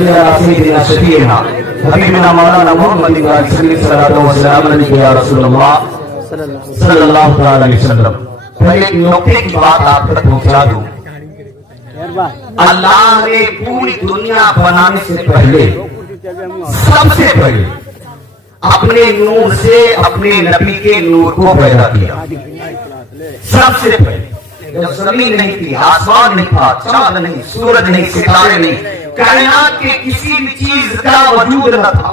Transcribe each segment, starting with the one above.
सल्ली अला सय्यिदिना शफीना हबीबना मौलाना मुहम्मद सल्लल्लाहु अलैहि वसल्लम सल्लल्लाहु अलैहि वसल्लम। पहले एक नुक्ते की बात आप तक पहुंचा दूं। अल्लाह ने पूरी दुनिया बनाने से पहले, सबसे पहले अपने नूर से अपने नबी के नूर को पैदा किया। सबसे पहले जब जमीन नहीं थी, आसमान नहीं था, चांद नहीं, सूरज नहीं, सितारे नहीं, कायनात के किसी भी चीज का वजूद न था।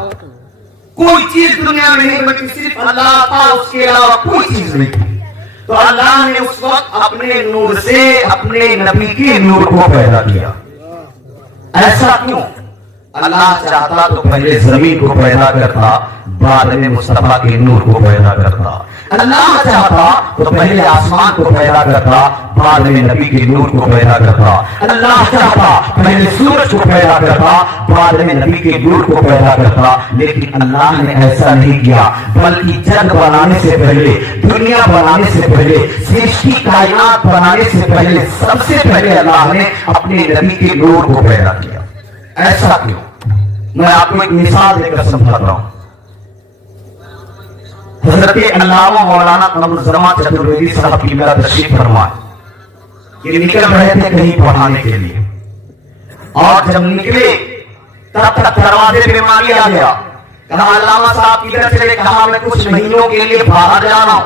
कोई चीज दुनिया में नहीं बल्कि सिर्फ अल्लाह था, उसके अलावा कोई चीज नहीं थी। तो अल्लाह ने उस वक्त अपने नूर से अपने नबी के नूर को पैदा किया। ऐसा क्यों? अल्लाह चाहता तो पहले जमीन को पैदा करता, बाद में मुस्तफा के नूर को पैदा करता। अल्लाह चाहता तो पहले आसमान को पैदा करता, बाद में नबी के नूर को पैदा करता। अल्लाह चाहता पहले सूरज को पैदा करता, बाद में नबी के नूर को पैदा करता। लेकिन अल्लाह ने ऐसा नहीं किया, बल्कि जग बनाने से पहले, दुनिया बनाने से पहले, सृष्टि कायनात बनाने से पहले, सबसे पहले अल्लाह ने अपने नबी के नूर को पैदा किया। ऐसा क्यों? मैं आपको एक मिसाल देकर समझाता हूं। हजरत अल्लामा मौलाना कमरुज़्ज़मान चतुर्वेदी साहब की मेरा तशरीफ फरमाए। ये निकल रहे थे कहीं पढ़ाने के लिए, और जब निकले तब तक दरवाजे पे बीमारी आ गया। कहा अल्लामा साहब किधर चले? कहा मैं कुछ महीनों के लिए बाहर जा रहा हूं।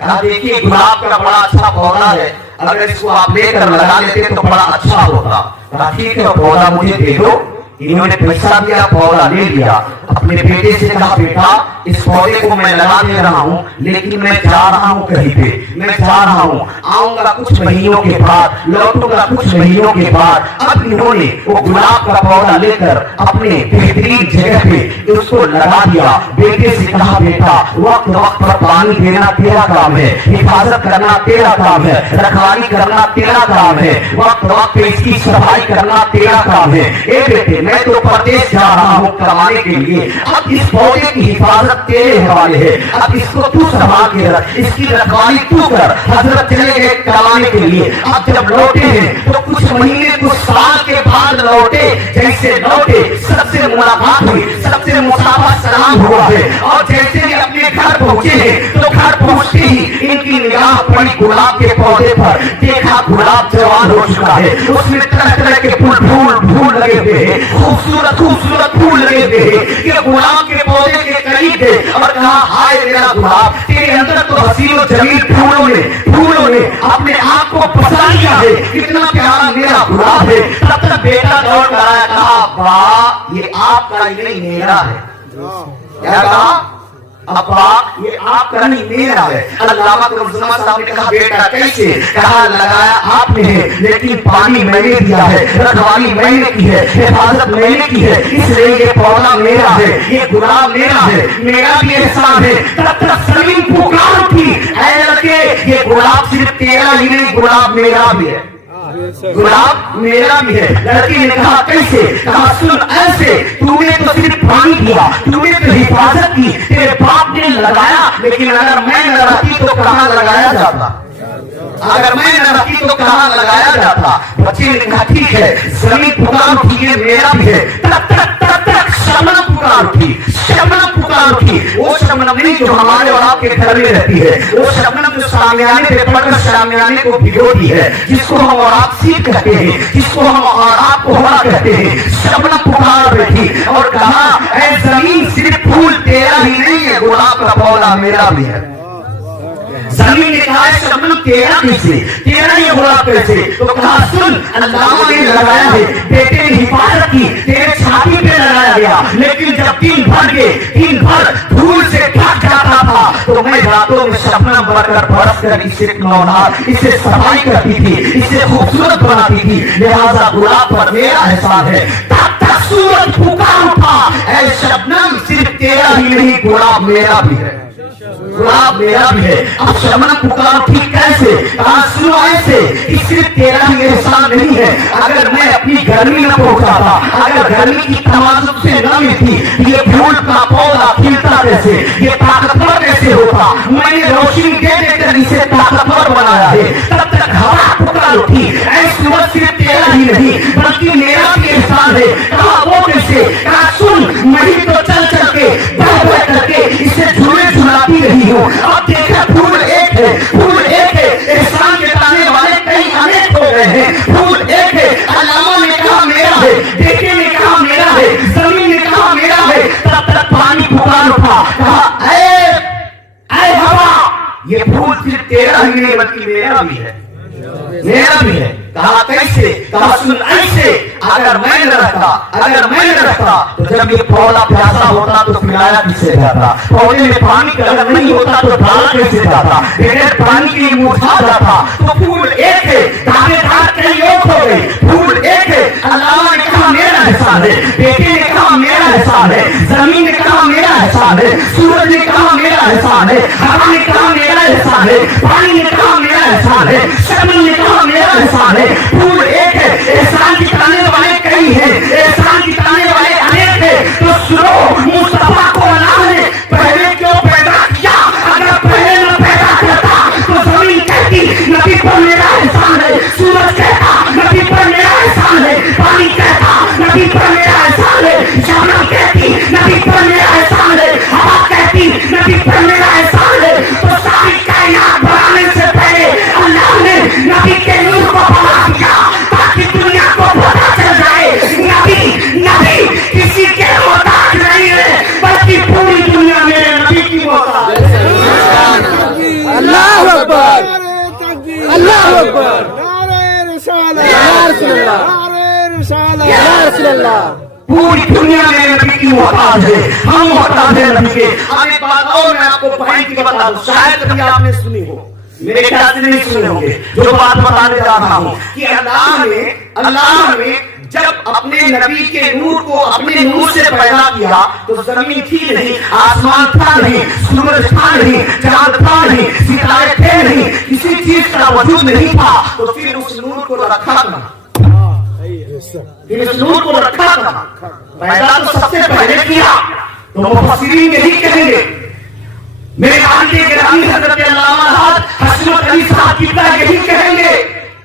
कहा देखिए गुलाब का बड़ा अच्छा पौधा है, अगर इसको आप लेकर लगा लेते तो बड़ा अच्छा होता। कहा ठीक है, पौधा मुझे दे दो। इन्होंने पैसा दिया, पौधा ले लिया। अपने बेटे से कहा बेटा इस पौधे को मैं लगा दे रहा हूँ, लेकिन मैं जा रहा हूँ कहीं पे, मैं जा रहा हूँ, आऊंगा कुछ महीनों के बाद, लौटूंगा कुछ महीनों के बाद। अब इन्होंने वो गुलाब का पौधा लेकर अपने बेहतरीन जगह पे उसको लगा दिया। बेटे से कहा बेटा वक्त वक्त पर पानी देना तेरा काम है, हिफाजत करना तेरा काम है, रखवाली करना तेरा काम है, वक्त वक्त पे इसकी सफाई करना तेरा काम है। ए बेटे मैं तो परदेश जा रहा हूँ कमाने के लिए, अब इस पौधे की हिफाजत तेरे हवाले है, अब इसको तू संभाल के रख, इसकी रखवाली तू कर। हजरत चले गए कमाने के लिए। अब जब लौटे हैं तो कुछ महीने कुछ साल के बाद लौटे। जैसे लौटे सबसे मुलाकात हुई, सबसे मुसाफा सलाम हुआ है, और जैसे ही अपने घर पहुंचे हैं तो घर पहुंचते ही इनकी निगाह पड़ी गुलाब के पौधे पर। देखा गुलाब जवान हो चुका है, उसमें तरह तरह के फूल लगे हुए हैं, खूबसूरत खूबसूरत फूल लगे हुए हैं। ये गुलाब के पौधे के करीब थे और कहा हाय मेरा गुलाब, तेरे अंदर तो हसीनो जमील फूलों ने अपने आप को फंसा लिया है, कितना प्यारा मेरा गुलाब है। तब तक बेटा दौड़ कर आया, कहा अब्बा ये आपका ही नहीं मेरा है। क्या कहा? अब्बा ये आपका नहीं मेरा है। अल्लामा कमरुज़्ज़मान साहब ने कहा बेटा कैसे? कहा लगाया आपने है, लेकिन पानी मैंने दिया है, रखवाली मैंने की है, हिफाजत मैंने की है, इसलिए ये पौधा मेरा है, ये गुलाब मेरा है, मेरा भी एहसान है। तब तक जमीन पुकार उठी, ऐ लड़के ये गुलाब सिर्फ तेरा ही नहीं, गुलाब मेरा भी है, गुलाब मेरा भी है। लड़की ने कहा कैसे? कहा सुन ऐसे, तूने तो सिर्फ पानी दिया, तूने तो हिफाजत की, तेरे बाप ने लगाया, लेकिन अगर मैं न रहती तो कहाँ लगाया जाता, अगर मैं न रहती तो कहाँ लगाया जाता। बच्चे ने कहा ठीक है, जमीन पुकार उठी है मेरा भी है। तक शबनम पुकार उठी, शबनम पुकार उठी। वो शबनम नहीं जो हमारे और आपके घर में रहती है, वो शबनम जो शामियाने पे पड़कर शामियाने को भिगोती है, जिसको हम और आप सीख कहते हैं, जिसको हम और आप कोहरा कहते हैं। शबनम पुकार बैठी और कहा ऐ जमीन सिर्फ फूल तेरा ही नहीं है, गुलाब का पौधा मेरा भी है। जमीन ने कहा शबनम तेरा कैसे, तेरा ये गुलाब कैसे? तो कहा सुन अल्लाह ने लगाया है, बेटे ने हिफाजत की, तेरे छाती पे लगाया गया, लेकिन जब दिन भर गए, दिन भर धूल से ढक जाता था, तो मैं रातों में शबनम भरकर बरस कर इसे नौहार, इसे सफाई करती थी, इसे खूबसूरत बनाती थी। लिहाजा गुलाब पर मेरा एहसान है। तब तक सूरज पुकार उठा, ऐ शबनम सिर्फ तेरा ही नहीं, गुलाब मेरा भी है, गुलाब मेरा भी है। अब शबनम पुकार ठीक कैसे? कहा सुनो ऐसे, सिर्फ तेरा ही एहसान नहीं है, अगर मैं अपनी गर्मी न पहुंचाता, अगर गर्मी की तमाजुब से न मिलती, ये फूल का पौधा खिलता कैसे, ये ताकतवर कैसे होता? मैंने रोशनी दे देकर इसे ताकतवर बनाया है। तब तक हवा पुकार उठी, ऐ सूरज सिर्फ तेरा ही नहीं बल्कि मेरा भी एहसान है। कहा वो फूल सिर्फ तेरा ही नहीं बल्कि मेरा भी है, मेरा भी है। कहा कैसे? कहा सुन ऐसे, अगर मैं न रहता तो जब ये पौधा प्यासा होता तो पिलाया किससे जाता? पौधे में पानी अगर नहीं होता तो डाला कैसे जाता? बगैर पानी के मुरझा जाता। तो फूल एक है, दानेदार कई और हो गए। फूल एक है, अल्लाह ने कहा मेरा एहसान है, बेटे ने कहा मेरा एहसान है, जमीन ने कहा मेरा एहसान है, सूरज ने कहा मेरा एहसान है, हवा ने कहा मेरा एहसान है, पानी ने कहा मेरा एहसान है, शबनम ने कहा मेरा एहसान है। फूल एक है, एहसान दिखाने वाले कई हैं, एहसान दिखाने वाले अनेक हैं। तो सुनो, मुस्तफा को अल्लाह ने पहले क्यों पैदा किया? अगर पहले न पैदा करता तो जमीन कहती नबी पर मेरा एहसान है, सूरज कहता नबी पर मेरा एहसान है, पानी कहता नबी पर मेरा एहसान है, जमीन कहती नबी पर मेरा एहसान है, हवा कहती नबी पर मेरा एहसान है। तो सारी कायनात बनाने से पहले अल्लाह ने नबी के नूर को बना दिया ताकि दुनिया को पता चल जाए नबी किसी के मोहताज नहीं है, बल्कि पूरी दुनिया में नबी की मोहताज है। अल्लाह अकबर, अल्लाह अकबर, नारे रिसालत, या रसूल अल्लाह, नारे रिसालत, या रसूल अल्लाह। पूरी दुनिया में नबी की मोहताज है, हम मोहताज है नबी के। अब एक बात और मैं आपको पॉइंट की बता दूं, शायद कभी आपने सुनी हो, मेरे ख्याल से नहीं सुने होंगे। जो बात बताने जा रहा हूं कि अल्लाह ने जब अपने नबी के नूर को अपने नूर से पैदा किया तो जमीन थी नहीं, आसमान था नहीं, सूरज था नहीं, चांद था नहीं, सितारे थे नहीं, किसी चीज का वजूद नहीं था। तो फिर उस नूर को रखा था, फिर उस नूर को रखा था। पैदा तो सबसे पहले किया। तो मुफस्सिरीन यही कहेंगे, मेरे आगे गिरामी हजरत अल्लामा हसरत अली साहब किबला यही कहेंगे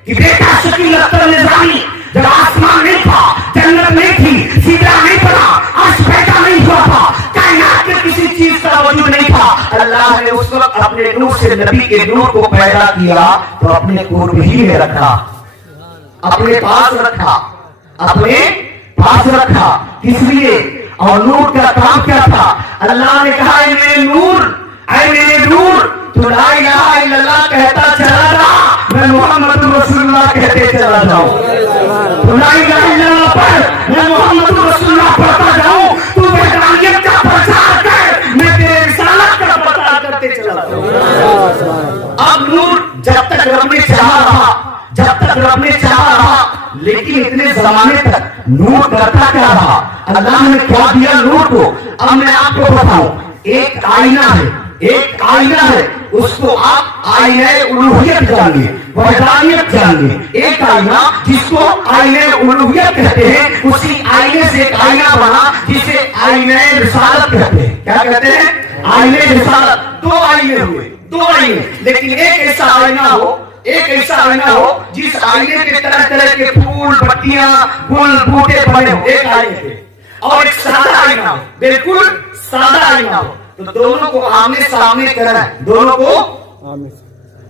कि बेटा शकील अख्तर निजामी, जब आसमान नहीं था, जन्नत नहीं थी, सिदरा नहीं बना, अर्श पैदा नहीं हुआ था, कायनात में किसी चीज का वजूद नहीं था, अल्लाह ने उस वक्त अपने नूर से नबी के नूर को पैदा किया तो अपने कुर्ब ही में रखा, अपने पास रखा, अपने पास रखा। इसलिए और नूर का काम क्या था? अल्लाह ने कहा मेरे नूर, ऐ मेरे नूर, तू ला इलाहा इल्लल्लाह कहता चला जा, मैं मोहम्मद रसूलुल्लाह कहते चला जाऊं। तू ला इलाहा इल्लल्लाह पढ़, मैं मोहम्मद रसूलुल्लाह पढ़ता जाऊं। तू वहदानियत का प्रचार कर, मैं तेरे रिसालत का प्रचार करते चला जाऊं। अब नूर जब तक रब ने चाहा रहा, जब तक रब ने चाहा रहा, लेकिन इतने जमाने तक नूर करता क्या रहा? अल्लाह ने क्या दिया नूर को? अब मैं आपको बताऊं, एक आईना है, एक आईना है, उसको आप आईने उलूहियत जानिए, वहदानियत जानिए। एक आईना जिसको आईने उलूहियत कहते हैं, उसी आईने से एक आईना बना जिसे आईने रिसालत कहते हैं। क्या कहते हैं? आईने रिसालत। दो आईने हुए, दो आईने, लेकिन एक ऐसा आईना हो, एक ऐसा आईना हो जिस आईने के तरह तरह के फूल, पत्तियां, फूल, बूटे बने हो एक आईने के, और एक सादा आईना हो, बिल्कुल सादा आईना हो। तो दोनों को आमने सामने करना है, दोनों को आमने।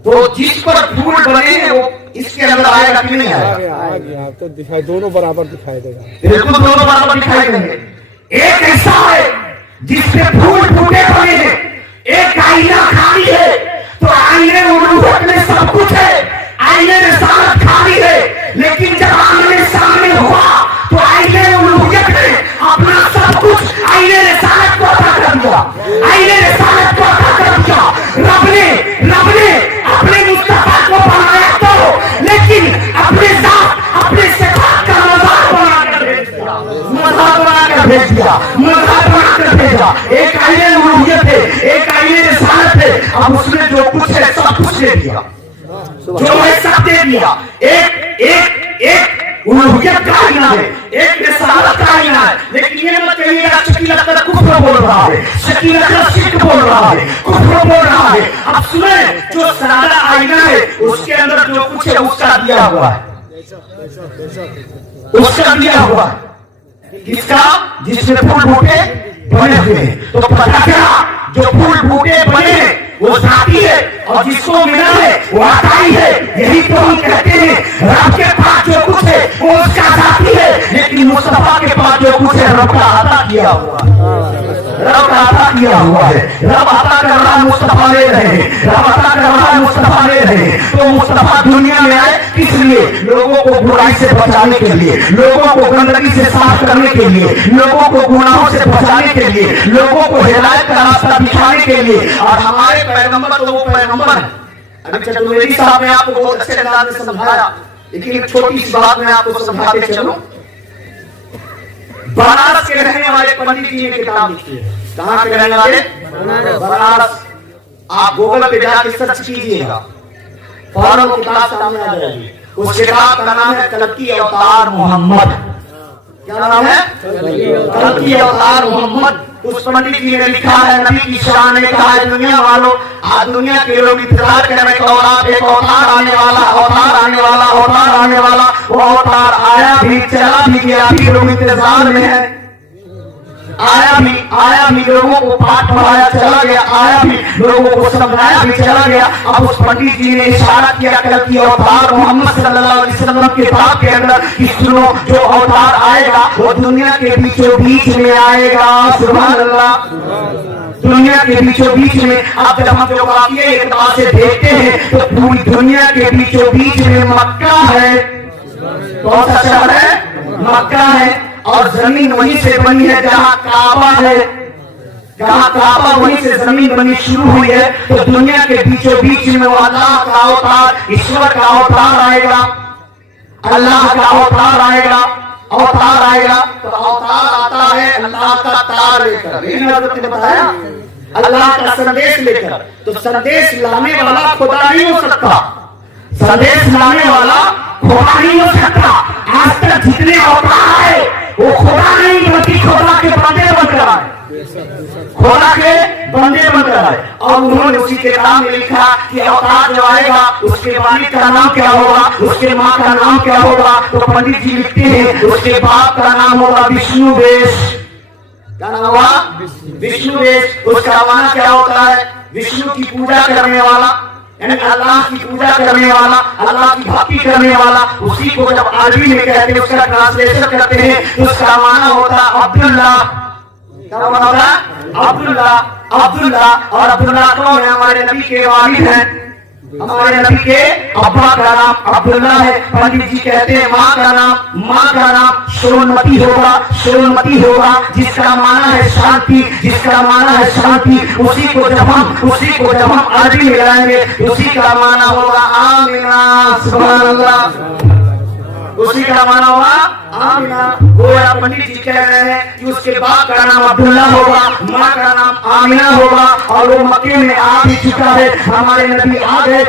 तो जिस पर फूल बने हैं वो इसके अंदर आएगा कि नहीं आएगा? तो दिखाई, दोनों बराबर दिखाई देगा, बिल्कुल दोनों बराबर दिखाई देंगे। एक ऐसा है जिसपे फूल फूटे पड़े हैं, एक आईना खाली है। तो आईने उलूहियत में सब कुछ है, आईने रिसालत खाली है, लेकिन जब आमने सामने हुआ तो आईने उलूहियत ने अपना सब कुछ आईने रिसालत को अता कर दिया, आईने रिसालत को अता कर दिया। रब ने अपने मुस्तफा को बनाया तो, लेकिन अपने साथ अपने सिफात का मज़ाक बनाकर भेज दिया, मज़ाक बनाकर भेज दिया, मज़ाक बनाकर भेजा। एक आईने उलूहियत है, एक आईने रिसालत है। अब उसमें जो कुछ है सब कुछ दे दिया, जो है सब दे दिया। एक उलूहियत का आईना है, एक रिसालत का आईना है। लेकिन ये मत कहिएगा शकील अख्तर कुफ्र बोल रहा है, शकील अख्तर शिर्क बोल रहा है, कुफ्र बोल रहा है। अब सुने, जो सादा आईना है उसके अंदर जो कुछ है उसका दिया हुआ है, उसका दिया हुआ है। किसका? जिसमें फूल बूटे बने हुए हैं। तो पता क्या? जो फूल बूटे बने हैं वो जाती है, और जिसको मिला है वो अताई है। यही तो हम कहते हैं, रब के पास जो कुछ है वो उसका जाती है, लेकिन मुस्तफा के पास जो कुछ है रब का अता किया हुआ। رب عطا کیا ہوا ہے، رب عطا کر رہا ہے، مصطفیٰ لے رہے ہیں، رب عطا کر رہا ہے، مصطفیٰ لے رہے ہیں۔ تو مصطفیٰ دنیا میں آئے کس لیے؟ لوگوں کو برائی سے بچانے کے لیے، لوگوں کو گندگی سے صاف کرنے کے لیے، لوگوں کو گناہوں سے بچانے کے لیے، لوگوں کو ہدایت کا راستہ دکھانے کے لیے۔ اور ہمارے پیغمبر تو وہ پیغمبر ہیں۔ ابھی چترویدی صاحب نے آپ کو بہت اچھے انداز میں سمجھایا، لیکن ایک چھوٹی سی بات میں آپ کو سمجھاتے چلوں۔ بنارس کے رہنے والے پنڈت جی نے کتاب لکھی ہے۔ کہاں کے رہنے والے؟ بنارس۔ آپ گوگل پہ جا کے سرچ کیجئے گا، فوراً کتاب سامنے آ جائے گی۔ اس کتاب کا نام ہے کلکی اوتار محمد۔ کیا نام ہے؟ کلکی اوتار محمد۔ اس پنڈت جی نے لکھا ہے، نبی کی شان نے کہا ہے، دنیا والوں، آج دنیا کے لوگ انتظار کر رہے ہیں، ایک اوتار آنے والا، اوتار آنے والا، اوتار آنے والا۔ وہ اوتار آیا بھی، چلا بھی گیا، بھی لوگ انتظار میں ہیں۔ آیا بھی لوگوں کو پاٹ پڑھایا، چلا گیا، آیا بھی لوگوں کو سمجھایا بھی، چلا گیا۔ اب اس پنڈت جی نے اشارہ کیا کلکی اوتار محمد صلی اللہ علیہ وسلم کی کتاب کے اندر کہ سنو، جو اوتار آئے گا وہ دنیا کے بیچوں بیچ میں آئے گا۔ سبحان اللہ، دنیا کے بیچوں بیچ میں۔ اب جب ہم جغرافیہ اعتبار سے دیکھتے ہیں تو پوری دنیا کے بیچوں بیچ میں مکہ ہے۔ کون سا شہر ہے؟ مکہ ہے۔ اور زمین وہیں سے بنی ہے جہاں کعبہ ہے، جہاں کعبہ وہیں سے زمین بنی شروع ہوئی ہے۔ تو دنیا کے بیچوں بیچ میں وہ اللہ کا اوتار، ایشور کا اوتار آئے گا، اللہ کا اوتار آئے گا، اوتار آئے گا۔ تو اوتار آتا ہے اللہ کا تار لے کر، حضرت نے بتایا، اللہ کا سندیش لے کر۔ تو سندیش لانے والا خدا نہیں ہو سکتا، سندیش لانے والا خدا نہیں ہو سکتا۔ آج تک جتنے اوتار آئے وہ خدا نہیں بلکہ خدا کے بندے بن کر آئے، خدا کے بندے بن کر آئے۔ اور انہوں نے اسی کتاب میں لکھا کہ اوتار جو آئے گا اس کے والد کا نام کیا ہوگا، اس کے ماں کا نام کیا ہوگا۔ تو پنڈت جی لکھتے ہیں اس کے باپ کا نام ہوگا وشنو دیش۔ کیا نام ہوگا؟ وشنو دیش۔ اس کا معنی کیا ہوتا ہے؟ وشنو کی پوجا کرنے والا، یعنی اللہ کی پوجا کرنے والا، اللہ کی بھکتی کرنے والا۔ اسی کو جب عربی میں کہتے ہیں، اس کا ٹرانسلیشن کرتے ہیں، اس کا معنی ہوتا ہے عبداللہ۔ کیا معنی ہوتا ہے؟ عبداللہ، عبداللہ۔ اور عبداللہ کون ہے؟ ہمارے نبی کے والد ہیں، ہمارے نبی کے ابا کا نام عبداللہ ہے۔ پنڈت جی کہتے ہیں ماں کا نام شرونمتی ہوگا، شرونمتی ہوگا، جس کا معنی ہے شانتی، جس کا معنی ہے شانتی۔ اسی کو جب ہم عربی میں لائیں گے اسی کا معنی ہوگا آمینہ۔ سبحان اللہ، اسی کا معنی ہوگا آمینہ۔ گویا پنڈت جی کہہ رہے ہیں کہ اس کے باپ کا نام عبداللہ ہوگا، ماں کا نام آمینہ ہوگا، اور وہ مکے میں آ بھی چکا ہے، ہمارے نبی آ گئے۔